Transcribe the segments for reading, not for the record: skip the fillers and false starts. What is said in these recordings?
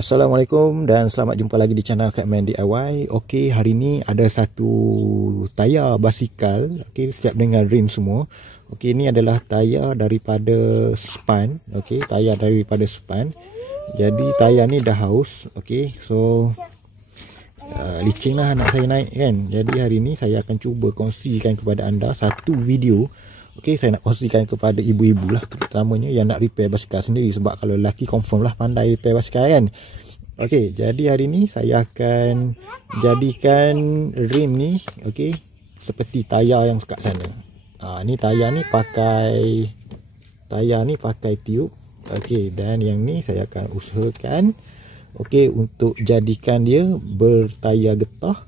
Assalamualaikum dan selamat jumpa lagi di channel Catman DIY. Okey, hari ni ada satu tayar basikal, okey, siap dengan rim semua. Okey, ini adalah tayar daripada Span, okey, tayar daripada Span. Jadi tayar ni dah haus, okey. So licin lah anak saya naik kan. Jadi hari ni saya akan cuba kongsikan kepada anda satu video. Okey, saya nak kongsikan kepada ibu-ibu lah, terutamanya yang nak repair basikal sendiri. Sebab kalau lelaki confirm lah pandai repair basikal kan. Okey, jadi hari ni saya akan jadikan rim ni, okey, seperti tayar yang kat sana. Ni tayar ni pakai tiup. Okey, dan yang ni saya akan usahakan, okey, untuk jadikan dia bertayar getah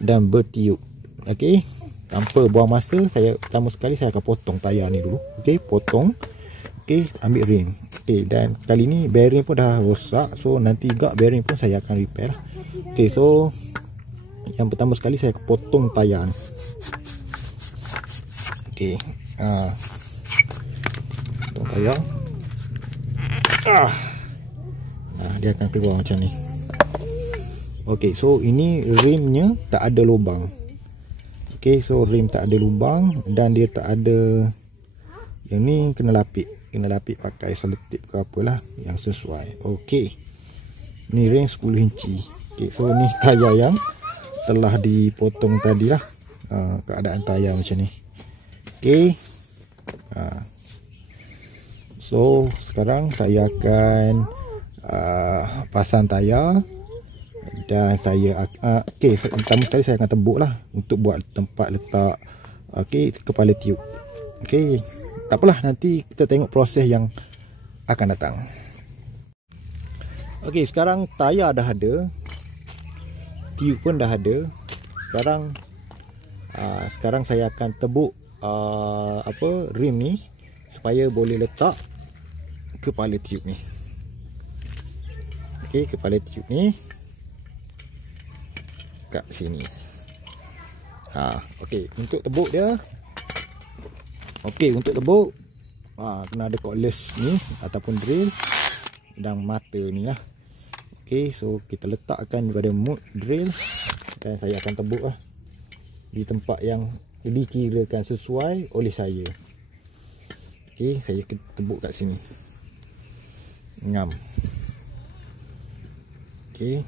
dan bertiup. Okey, tanpa buang masa, pertama sekali saya akan potong tayar ni dulu. Okey, potong. Okey, ambil rim. Okey, dan kali ni bearing pun dah rosak. So nanti juga bearing pun saya akan repair. Okey, so yang pertama sekali saya akan potong tayar ni. Okey, potong tayar. Dia akan keluar macam ni. Okey, so ini rimnya tak ada lubang. Okey, so rim tak ada lubang dan dia tak ada, yang ni kena lapik pakai selotip ke apalah yang sesuai. Okey, ni rim 10 inci. Okey, so ni tayar yang telah dipotong tadi lah. Keadaan tayar macam ni. Okey, so sekarang saya akan pasang tayar. Dan saya okey, pertama sekali saya akan tebuk lah untuk buat tempat letak, okey, kepala tiup. Okey, tak apalah, nanti kita tengok proses yang akan datang. Okey, sekarang tayar dah ada, tiup pun dah ada. Sekarang saya akan tebuk rim ni supaya boleh letak kepala tiup ni. Okey, kepala tiup ni kat sini. Okey, untuk tebuk dia, okey, untuk tebuk kena ada cordless ni ataupun drill dan mata ni lah. Okey, so kita letakkan pada mode drill dan saya akan tebuk lah di tempat yang dikirakan sesuai oleh saya. Okey, saya tebuk kat sini. Ngam. Okey,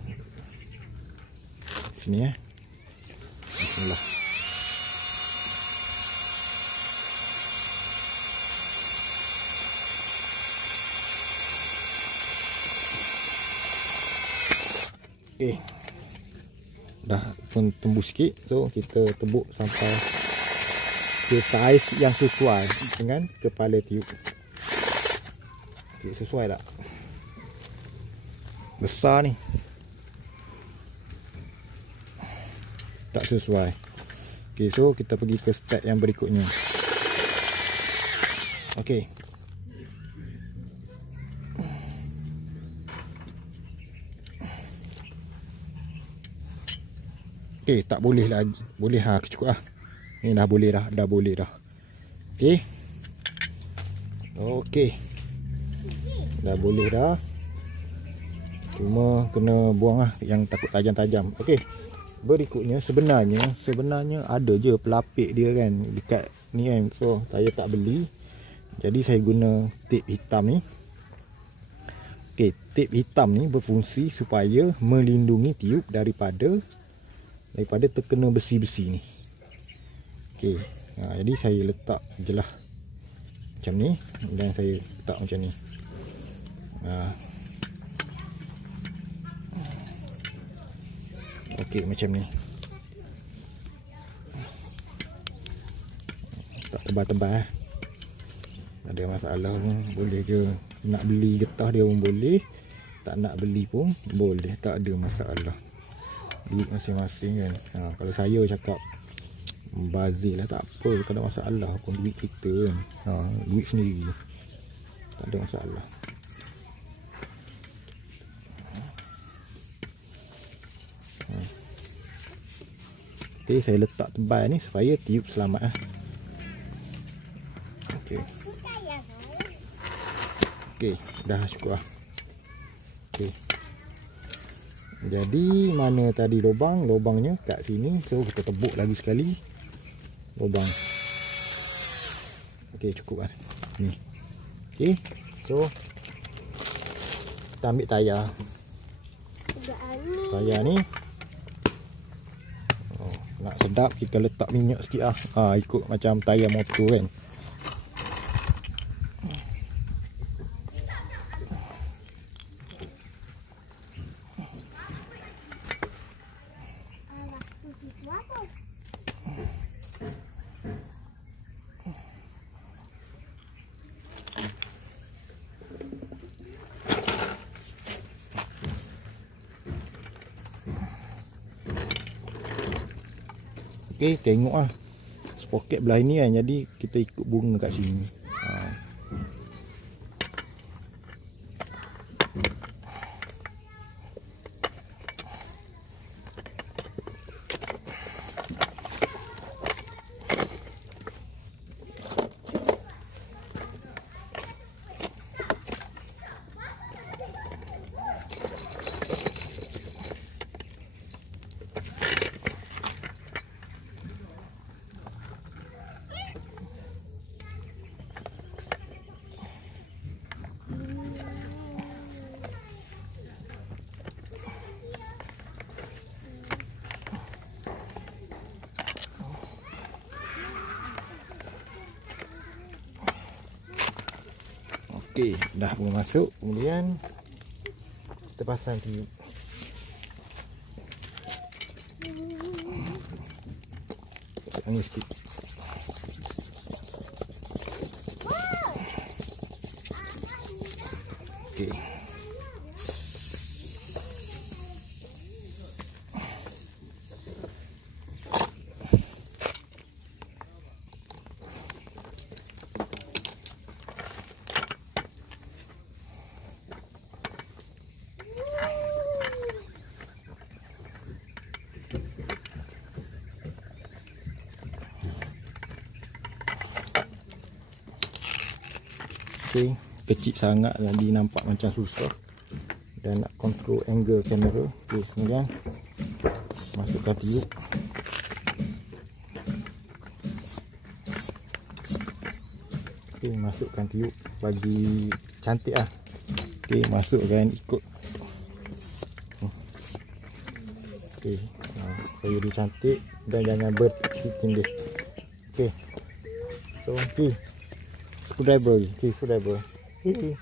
sini ya. Bismillah. Okey, dah pun tembus sikit. So kita tebuk sampai ke saiz yang sesuai dengan kepala tiup. Okey, sesuai tak? Besar ni tak sesuai. Okey, so kita pergi ke step yang berikutnya. Okey, okey, tak boleh lagi. Boleh cukup lah. Ni dah boleh dah, Okey. Okey, dah boleh dah. Cuma kena buang lah yang takut tajam-tajam. Okey, berikutnya sebenarnya ada je pelapik dia kan dekat ni kan. So saya tak beli, jadi saya guna tip hitam ni. Okey, tip hitam ni berfungsi supaya melindungi tiup daripada terkena besi-besi ni. Okey, jadi saya letak je lah macam ni dan saya letak macam ni. Okey, macam ni. Tak tebal-tebal. Ada masalah pun boleh je. Nak beli getah dia pun boleh, tak nak beli pun boleh, tak ada masalah. Duit masing-masing kan. Kalau saya cakap bazir lah, tak apa, tak ada masalah pun, duit kita kan. Duit sendiri, tak ada masalah. Okey, saya letak tebal ni supaya tiup selamat lah. Okey. Okey, dah cukup lah. Okey. Jadi mana tadi lubangnya kat sini. So kita tebuk lagi sekali lubang. Okey, cukup kan ni. Okey, so kita ambil tayar ni. Nak sedap kita letak minyak sikit lah. Ikut macam tayar motor kan. Okey, tengok lah sprocket belah ni kan. Jadi kita ikut bunga kat sini. Okey, dah boleh masuk. Kemudian kita pasang tiup. Angin sikit. Okey. Okay, kecil sangat jadi nampak macam susah. Dan nak control angle kamera. Okay, kemudian masukkan tiup. Okay, masukkan tiup bagi cantik lah. Okay, masukkan ikut. Okay, saya dia cantik dan jangan bertindih. Okay, so okay. Screwdriver lagi. Okay, screwdriver. Okay.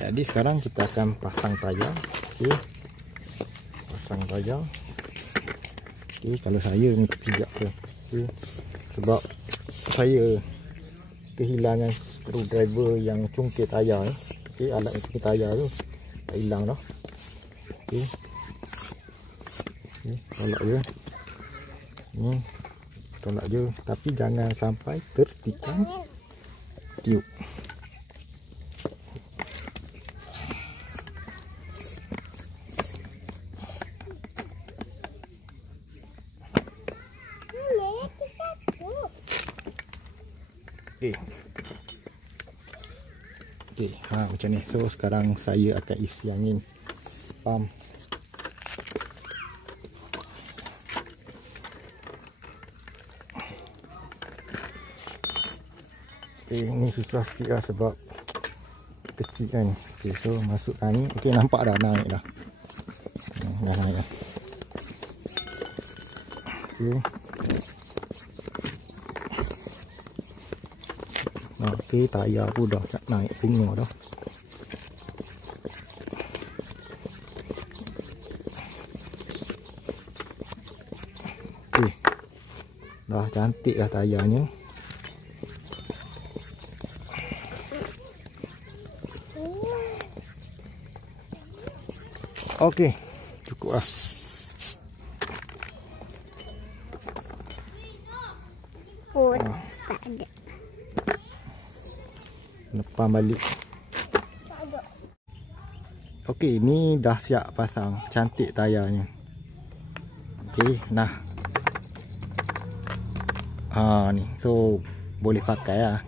Jadi sekarang kita akan pasang tayar. Okay. Pasang tayar. Okay, kalau saya ni pijak ke. Okay. Sebab saya kehilangan screwdriver yang cungkir tayar. Okay, alat yang cungkir tayar tu dah hilang dah. Okay. Okay, tolak je. Ni tolak je, tapi jangan sampai tertikam tiup. Okey. Okey, macam ni. So sekarang saya akan isi angin pump. Okay, ni susah sikit lah sebab kecil kan. Okay, so masukkan ni. Okay, nampak dah naik dah. Dah naik dah. Okay. Okay, tayar pun dah naik bunga dah. Okay. Dah cantik dah tayarnya. Okey, cukup lah. Tak ada. Lepas balik. Okey, ni dah siap pasang. Cantik tayarnya. Okey, nah. Ni. So, boleh pakai lah.